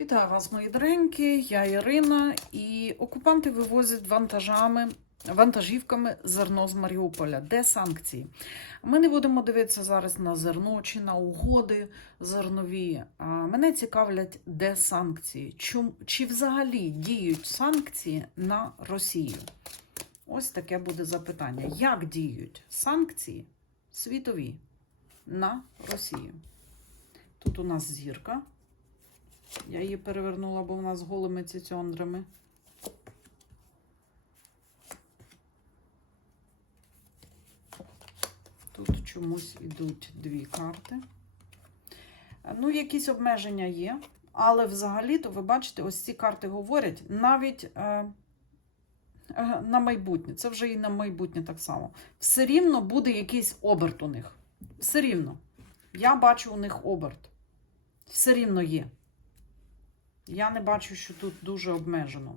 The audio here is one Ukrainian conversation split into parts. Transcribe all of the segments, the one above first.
Вітаю вас, мої доренькі, я Ірина, і окупанти вивозять вантажами, вантажівками зерно з Маріуполя. Де санкції? Ми не будемо дивитися зараз на зерно чи на угоди зернові. Мене цікавлять, де санкції. Чому, чи взагалі діють санкції на Росію? Ось таке буде запитання. Як діють санкції світові на Росію? Тут у нас зірка. Я її перевернула, бо вона з голими цицьондрами. Тут чомусь ідуть дві карти. Ну, якісь обмеження є, але взагалі-то ви бачите, ось ці карти говорять навіть е, е, на майбутнє. Це вже і на майбутнє так само. Все рівно буде якийсь оберт у них. Все рівно. Я бачу у них оберт. Все рівно є. Я не бачу, що тут дуже обмежено.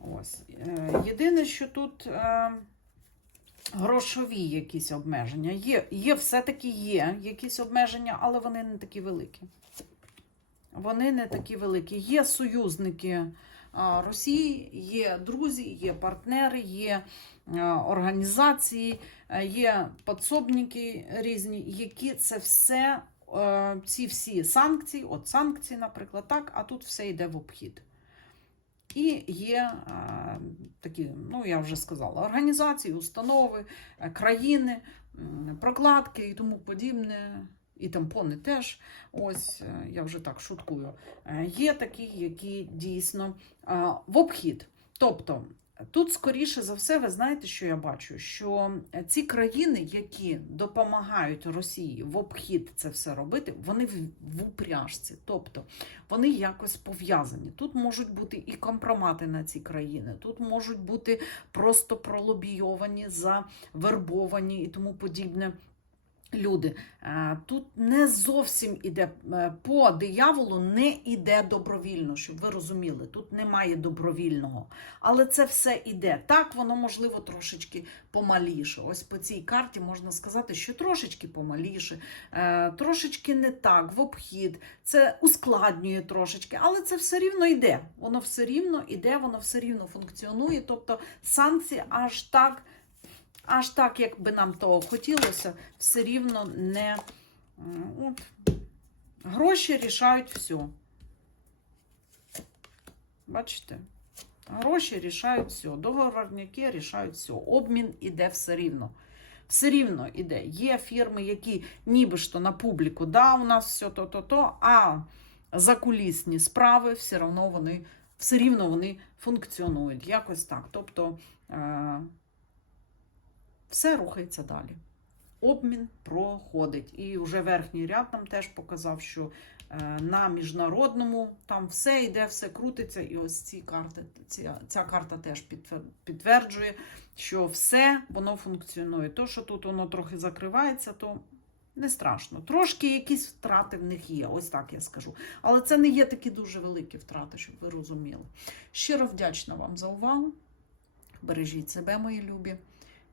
Ось. Е, Єдине, що тут е, грошові якісь обмеження. Є, є все-таки є якісь обмеження, але вони не такі великі. Вони не такі великі. Є союзники а, Росії, є друзі, є партнери, є а, організації, е, є підсобники різні, які це все е, ці всі санкції, от санкції, наприклад, так, а тут все йде в обхід. І є е, такі, ну я вже сказала, організації, установи, е, країни, прокладки і тому подібне, і тампони теж. Ось е, я вже так шуткую. Е, Є такі, які дійсно е, в обхід. Тобто Тут, скоріше за все, ви знаєте, що я бачу? Що ці країни, які допомагають Росії в обхід це все робити, вони в, в упряжці, тобто вони якось пов'язані. Тут можуть бути і компромати на ці країни, тут можуть бути просто пролобійовані, завербовані і тому подібне. Люди, Е, тут не зовсім іде е, по дияволу, не іде добровільно, щоб ви розуміли. Тут немає добровільного. Але це все іде. Так, воно можливо трошечки помаліше. Ось по цій карті можна сказати, що трошечки помаліше, е, трошечки не так, в обхід. Це ускладнює трошечки, але це все рівно йде. Воно все рівно іде, воно все рівно функціонує. Тобто санкції аж так аж так, як би нам того хотілося, все рівно не от, гроші рішають все. Бачите? Гроші рішають все. Договорняки рішають все. Обмін іде все рівно. Все рівно іде. Є фірми, які ніби то на публіку, да, у нас все то-то-то, а закулісні справи все одно вони все рівно вони функціонують. Якось так. Тобто. Все рухається далі. Обмін проходить. І вже верхній ряд нам теж показав, що е, на міжнародному там все йде, все крутиться. І ось ці карти, ця, ця карта теж підтверджує, що все воно функціонує. То, що тут воно трохи закривається, то не страшно. Трошки якісь втрати в них є, ось так я скажу. Але це не є такі дуже великі втрати, щоб ви розуміли. Щиро вдячна вам за увагу. Бережіть себе, мої любі